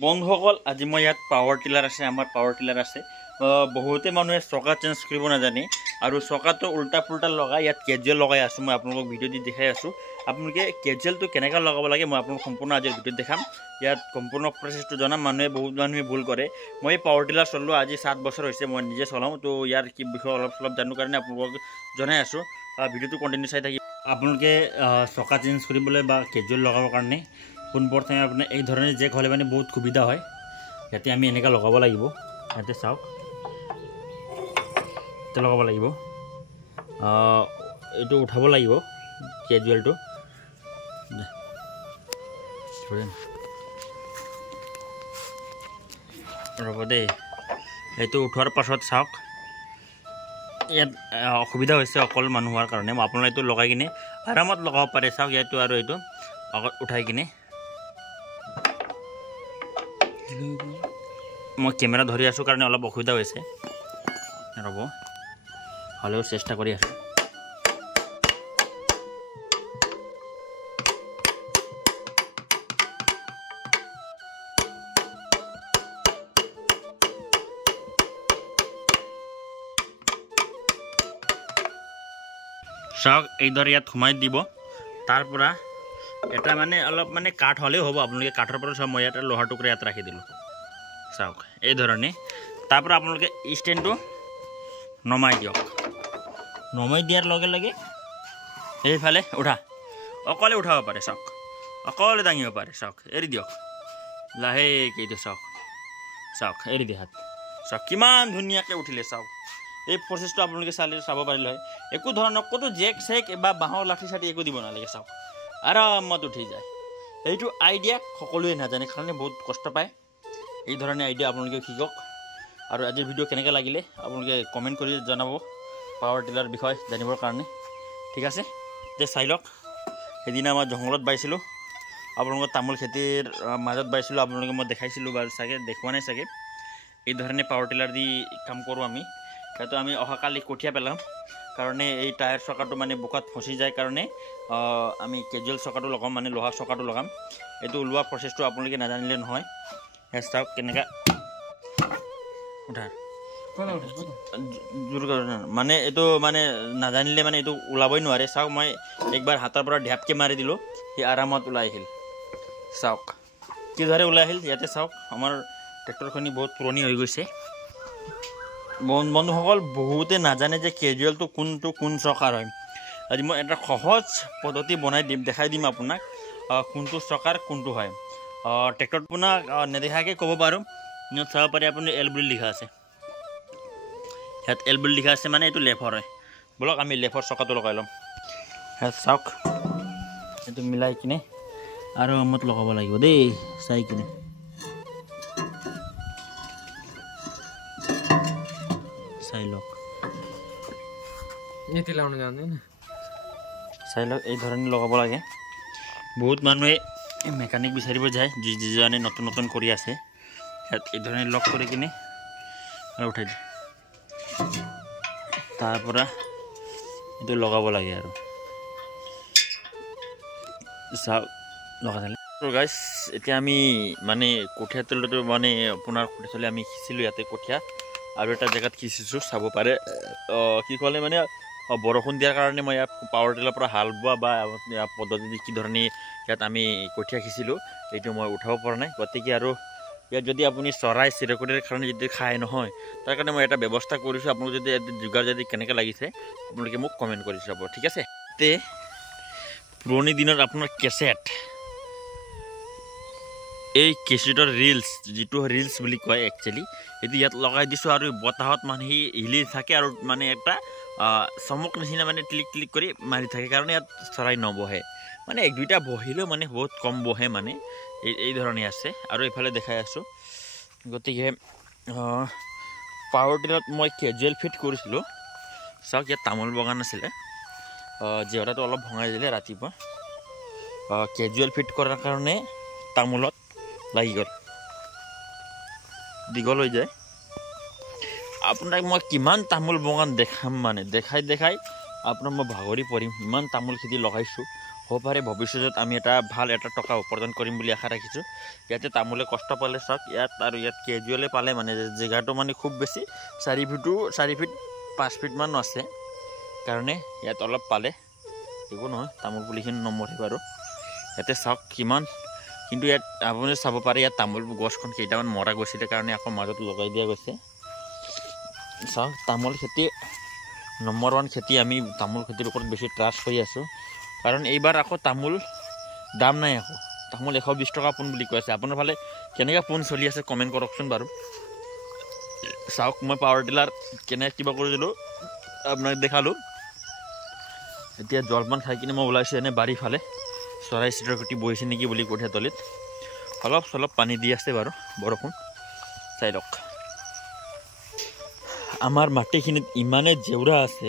বন্ধুসকল আজি মই ইয়াত পাৱাৰ টিলাৰ আছে আমাৰ পাৱাৰ টিলাৰ আছে বহুতে মানুহে চকা চেঞ্জ কৰিব নাজানে আৰু চকাটো উল্টা পুল্টা লগাই ইয়াত কেজুৱেল লগাই আছো মই আপোনালোকক ভিডিঅ' দি দেখাই আছো আপোনালোকে কেজুৱেলটো কেনেকৈ লগাব লাগে মই আপোনালোকক সম্পূৰ্ণ আজি ভিডিঅ'ত দেখাম ইয়াত সম্পূৰ্ণ প্ৰচেছটো জনাম বহুত মানুহে ভুল কৰে মই পাৱাৰ টিলাৰ চলালো আজি 7 বছৰ হৈছে মই নিজে চলাওঁ তো ইয়াৰ কি বিষয় অলপ জানো কাৰণে আপোনালোকক জনাই আছো ভিডিঅ'টো কন্টিনিউ চাই থাকি আপোনালোকে চকা চেঞ্জ কৰিবলৈ বা কেজুৱেল লগাবৰ কাৰণে পোনপ্ৰথমে আপোনাৰ এই ধৰণে জেক হ'লে মানে বহুত সুবিধা হয় ইয়াতে আমি এনেকৈ লগাব লাগিব ইয়াতে চাওক ইয়াতে লগাব লাগিব এইটো উঠাব লাগিব কেজুৱেলটো ৰ'ব দেই এইটো উঠোৱাৰ পাছত চাওক ইয়াত অসুবিধা হৈছে অকল মানুহ হোৱাৰ কাৰণে মই আপোনালোকে এইটো লগাই কিনে আৰামত লগাব পাৰে চাওক ইয়াতো আৰু এইটো উঠাই কিনে মই কেমেৰা ধৰি আছোঁ কাৰণে অলপ অসুবিধা হৈছে ৰ'ব হ'লেও চেষ্টা কৰি আছোঁ চাওক এইদৰে ইয়াত সোমাই দিব তাৰ পৰা এটা মানে অলপ মানে কাঠ হ'লেও হ'ব আপোনালোকে কাঠৰ পৰা চাওক মই ইয়াত লোহাৰ টুকুৰা ইয়াত ৰাখি দিলোঁ চাওক এই ধৰণে তাৰ পৰা আপোনালোকে ষ্টেণ্ডটো নমাই দিয়ক নমাই দিয়াৰ লগে লগে এইফালে অকলে উঠাব পাৰে চাওক অকলে দাঙিব পাৰে চাওক এৰি দিয়ক লাহেকৈ এইটো চাওক এৰি দিয়ে হাত চাওক কিমান ধুনীয়াকৈ উঠিলে চাওক এই প্ৰচেছটো আপোনালোকে চাব পাৰিলে হয় একো ধৰণৰ ক'তো জেক চেক বা বাঁহৰ লাঠি চাঠি একো দিব নালাগে চাওক আৰামত উঠি যায় এইটো আইডিয়া সকলোৱে নাজানে কাৰণে বহুত কষ্ট পায় এই ধৰণে আইডিয়া আপোনালোকে শিকক আৰু আজিৰ ভিডিঅ' কেনেকৈ লাগিলে আপোনালোকে কমেণ্ট কৰি জনাব পাৱাৰ টিলাৰ বিষয়ে জানিবৰ কাৰণে ঠিক আছে যে চাই লওক সেইদিনা মই জংঘলত বাইছিলোঁ আপোনালোকৰ তামোল খেতিৰ মাজত বাইছিলোঁ আপোনালোকে মই দেখাইছিলোঁ বাৰু চাগে দেখুওৱা নাই চাগে এই ধৰণে পাৱাৰ টিলাৰ দি কাম কৰোঁ আমি সেইটো আমি অহাকালি কঠীয়া পেলাম কাৰণে এই টায়াৰ চকাটো মানে বোকাত ফচি যায় কাৰণে আমি কেজুৱেল চকাটো লগাম মানে লোহাৰ চকাটো লগাম এইটো ওলোৱা প্ৰচেছটো আপোনালোকে নাজানিলে নহয় চাওক কেনেকৈ মানে এইটো মানে নাজানিলে মানে এইটো ওলাবই নোৱাৰে চাওক মই একবাৰ হাতৰ পৰা ঢেপকৈ মাৰি দিলোঁ সি আৰামত ওলাই আহিল চাওক কিদৰে ওলাই আহিল ইয়াতে চাওক আমাৰ ট্ৰেক্টৰখনি বহুত পুৰণি হৈ গৈছে বন্ধুসকল বহুতে নাজানে যে কেজুৱেলটো কোন চকাৰ হয় আজি মই এটা সহজ পদ্ধতি দেখাই দিম আপোনাক কোনটো চকাৰ কোনটো হয় ট্ৰেক্টৰত আপোনাক নেদেখাকৈ ক'ব পাৰোঁ ইয়াত চাব পাৰি আপুনি এল বুলি লিখা আছে ইয়াত এল বুলি লিখা আছে মানে এইটো লেফৰ হয় বলক আমি লেফৰ চকাটো লগাই ল'ম ইয়াত চাওক এইটো মিলাই কিনে আৰু আৰামত লগাব লাগিব দেই চাই কিনে চাই লওক এই ধৰণে লগাব লাগে বহুত মানুহে মেকানিক বিচাৰিব যায় যিজনে নতুন কৰি আছে ইয়াত এই ধৰণে লক কৰি কিনে আৰু উঠাই দিয়ে তাৰ পৰা এইটো লগাব লাগে আৰু চাওক লগাই দিলে গাইজ এতিয়া আমি মানে কঠীয়া তলটো মানে আপোনাৰ কঠীয়া তলে আমি সিঁচিলোঁ ইয়াতে কঠীয়া আৰু এটা জেগাত সিঁচিছোঁ চাব পাৰে কি ক'লে মানে বৰষুণ দিয়াৰ কাৰণে মই ইয়াত পাৱাৰ টিলাৰ পৰা হাল বোৱা বা পদ্ধতি কি ধৰণে ইয়াত আমি কঠীয়া সিঁচিলোঁ এইটো মই উঠাব পৰা নাই গতিকে আৰু ইয়াত যদি আপুনি চৰাই চিৰিকটিৰ কাৰণে যদি খায় নহয় তাৰ কাৰণে মই এটা ব্যৱস্থা কৰিছোঁ আপোনালোক যদি যোগাৰ যদি কেনেকৈ লাগিছে আপোনালোকে মোক কমেণ্ট কৰি চাব ঠিক আছে তে পুৰণি দিনত আপোনাৰ কেছেট এই কেছেটৰ ৰিলছ যিটো ৰিলছ বুলি কয় একচুৱেলি এইটো ইয়াত লগাই দিছোঁ আৰু বতাহত মানে সি হিলি থাকে আৰু মানে এটা চমক নিচিনা মানে ক্লিক কৰি মাৰি থাকে কাৰণে ইয়াত চৰাই নবহে মানে এক দুইটা বহিলেও মানে বহুত কম বহে মানে এই ধৰণে আছে আৰু এইফালে দেখাই আছোঁ গতিকে পাৱাৰ টিলাৰত মই কেজুৱেল ফিট কৰিছিলোঁ চাওক ইয়াত তামোল বাগান আছিলে জিহঁতাটো অলপ ভঙাই দিলে ৰাতিপুৱা কেজুৱেল ফিট কৰাৰ কাৰণে তামোলত লাগি গ'ল দীঘল হৈ যায় আপোনাক মই কিমান তামোল বাগান দেখাম মানে দেখাই আপোনাক মই ভাগৰি পৰিম ইমান তামোল খেতি লগাইছোঁ হ'ব পাৰে ভৱিষ্যতত আমি এটা ভাল এটা টকা উপাৰ্জন কৰিম বুলি আশা ৰাখিছোঁ। ইয়াতে তামোলে কষ্ট পালে চাওক, ইয়াত আৰু ইয়াত কেজুৱেলে পালে মানে জেগাটো মানে খুব বেছি 4 ফিট 5 ফিটমান আছে কাৰণে ইয়াত অলপ পালে একো নহয়, তামোল পুলিখিনি নমৰে বাৰু। ইয়াতে চাওক কিমান, কিন্তু ইয়াত আপুনি চাব পাৰে ইয়াত তামোল গছখন কেইটামান মৰা গৈছিলে কাৰণে আকৌ মাজত লগাই দিয়া গৈছে। চাওক তামোল খেতি নম্বৰ 1 খেতি, আমি তামোল খেতিৰ ওপৰত বেছি ট্ৰাষ্ট কৰি আছোঁ কাৰণ এইবাৰ আকৌ তামোল দাম নাই, আকৌ তামোল 120 টকা পোন বুলি কৈ আছে। আপোনাৰ ফালে কেনেকৈ পোন চলি আছে কমেণ্ট কৰকচোন বাৰু। চাওক মই পাৱাৰ টিলাৰ কেনেকৈ কিবা কৰিছিলোঁ আপোনাক দেখালোঁ। এতিয়া জলপান খাই কিনে মই ওলাইছোঁ এনে বাৰী ফালে, চৰাই চিৰিকটি বহিছে নেকি বুলি কঠীয়াতলিত অলপ চলপ পানী দি আছে বাৰু বৰষুণ। চাই লওক আমাৰ মাটিখিনিত ইমানে জেউৰা আছে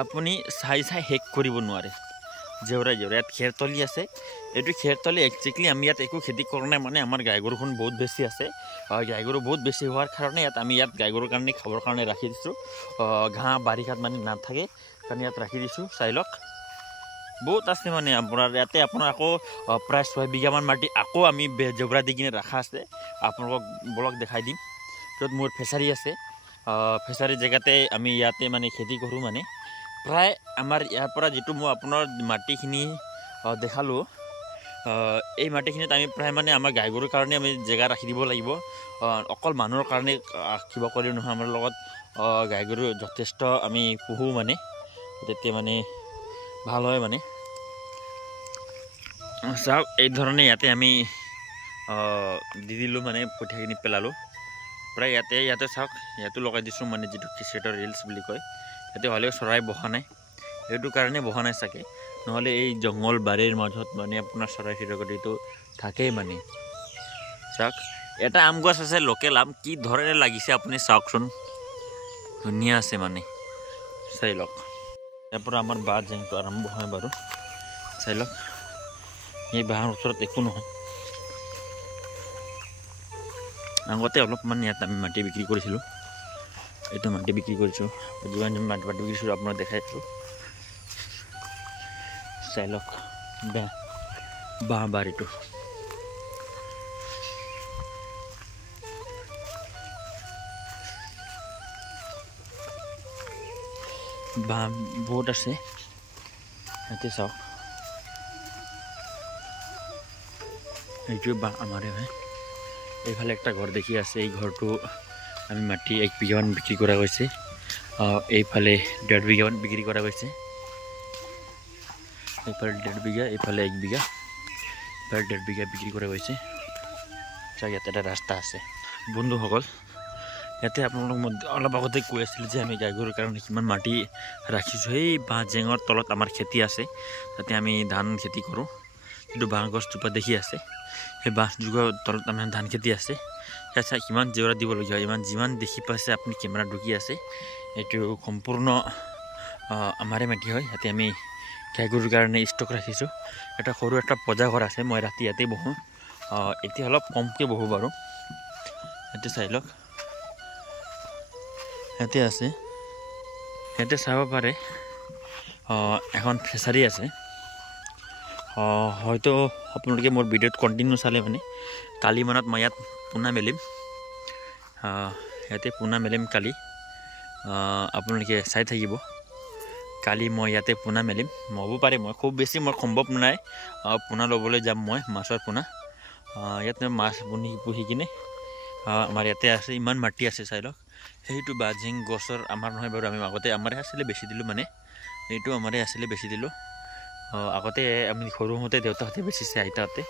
আপুনি চাই শেষ কৰিব নোৱাৰে। জেউৰা ইয়াত খেৰতলি আছে, এইটো খেৰতলি একজেক্টলি আমি ইয়াত একো খেতি কৰা নাই, মানে আমাৰ গাই গৰুখন বহুত বেছি আছে। গাই গৰু বহুত বেছি হোৱাৰ কাৰণে আমি ইয়াত গাই গৰুৰ কাৰণে খাবৰ কাৰণে ৰাখি দিছোঁ। ঘাঁহ বাৰিষাত মানে নাথাকে কাৰণে ইয়াত ৰাখি দিছোঁ। চাই লওক বহুত আছে মানে আপোনাৰ ইয়াতে আপোনাৰ আকৌ প্ৰায় 6 বিঘামান মাটি আকৌ আমি জেউৰা দি কিনে ৰখা আছে। আপোনালোকক বলক দেখাই দিম, য'ত মোৰ ফিচাৰী আছে। ফিচাৰী জেগাতে আমি ইয়াতে মানে খেতি কৰোঁ। মানে প্ৰায় আমাৰ ইয়াৰ পৰা যিটো মই আপোনাৰ মাটিখিনি দেখালোঁ, এই মাটিখিনিত আমি প্ৰায় মানে আমাৰ গাই গৰুৰ কাৰণে আমি জেগা ৰাখি দিব লাগিব। অকল মানুহৰ কাৰণে কিবা কৰি নহয়, আমাৰ লগত গাই গৰু যথেষ্ট আমি পুহোঁ, মানে তেতিয়া মানে ভাল হয় মানে। চাওক এই ধৰণে ইয়াতে আমি দি দিলোঁ, মানে কঠীয়াখিনি পেলালোঁ প্ৰায় ইয়াতে চাওক ইয়াতো লগাই দিছোঁ, মানে যিটো ক্ৰিকেটৰ ৰিলছ বুলি কয়। ইয়াতে হ'লেও চৰাই বহা নাই, সেইটো কাৰণে বহা নাই চাগে, নহ'লে এই জংঘল বাৰীৰ মাজত মানে আপোনাৰ চৰাই চিৰিকটিটো থাকেই মানে। চাওক এটা আম গছ আছে, লোকেল আম, কি ধৰণে লাগিছে আপুনি চাওকচোন, ধুনীয়া আছে মানে। চাই লওক ইয়াৰ পৰা আমাৰ বাঁহ জেংটো আৰম্ভ হয় বাৰু। চাই লওক এই বাঁহৰ ওচৰত একো নহয়। আগতে অলপমান ইয়াত আমি মাটি বিক্ৰী কৰিছিলোঁ, এইটো মাটি বিক্ৰী কৰিছোঁ, যিমান মাটি বিক্ৰী কৰিছিলোঁ আপোনাক দেখাই আছোঁ। চাই লওক বাঁহ বাৰীটো বাঁহ বহুত আছে ইয়াতে। চাওক এইটোৱে বাঁহ আমাৰে হয়। এইফালে একটা ঘৰ দেখি আছে, এই ঘৰটো আমি মাটি 1 বিঘামান বিক্ৰী কৰা গৈছে। এইফালে 1.5 বিঘামান বিক্ৰী কৰা গৈছে। এইফালে 1.5 বিঘা, এইফালে 1 বিঘা, এইফালে 1.5 বিঘা বিক্ৰী কৰা গৈছে। চাওক ইয়াতে এটা ৰাস্তা আছে। বন্ধুসকল ইয়াতে আপোনালোক অলপ আগতে কৈ আছিলোঁ যে আমি গাই গৰুৰ কাৰণে কিমান মাটি ৰাখিছোঁ। সেই বাঁহ জেঙৰ তলত আমাৰ খেতি আছে, তাতে আমি ধান খেতি কৰোঁ। যিটো বাঁহ গছজোপা দেখি আছে, সেই বাঁহ জোপাৰ তলত আমাৰ ধান খেতি আছে। সেয়া চাই কিমান জেউৰা দিবলগীয়া হয়। যিমান দেখি পাইছে আপুনি কেমেৰা ঢুকি আছে, এইটো সম্পূৰ্ণ আমাৰে মাটি হয়। ইয়াতে আমি গাই গৰুৰ কাৰণে ষ্টক ৰাখিছোঁ। এটা সৰু এটা পজা ঘৰ আছে, মই ৰাতি ইয়াতে বহোঁ। এতিয়া অলপ কমকৈ বহোঁ বাৰু। ইয়াতে চাই লওক ইয়াতে আছে, ইয়াতে চাব পাৰে এখন ফিচাৰী আছে। হয়তো আপোনালোকে মোৰ ভিডিঅ'ত কণ্টিনিউ চালে মানে কালি মানত মই ইয়াত পোনা মেলিম। ইয়াতে পোনা মেলিম কালি, আপোনালোকে চাই থাকিব। কালি মই ইয়াতে পোনা মেলিম, হ'ব পাৰে মই খুব বেছি মই সম্ভৱ নাই পোনা ল'বলৈ যাম, মই মাছৰ পোনা। ইয়াতে মাছ পুহি কিনে আমাৰ ইয়াতে আছে, ইমান মাটি আছে। চাই লওক সেইটো বাজিং গছৰ আমাৰ নহয় বাৰু, আমি আগতে আমাৰে আছিলে বেছি দিলোঁ, মানে এইটো আমাৰে আছিলে বেছি দিলোঁ। আগতে আমি সৰু হওঁতে দেউতাহঁতে বেচিছে, আইতাহঁতে।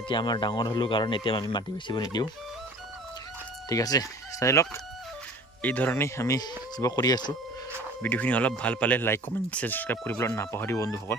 এতিয়া আমাৰ ডাঙৰ হ'লোঁ কাৰণে এতিয়া আমি মাটি বেচিব নিদিওঁ। ঠিক আছে চাই লওক এই ধৰণে আমি কিবা কৰি আছোঁ। ভিডিঅ'খিনি অলপ ভাল পালে লাইক কমেণ্ট ছাবস্ক্ৰাইব কৰিবলৈ নাপাহৰিব বন্ধুসকল।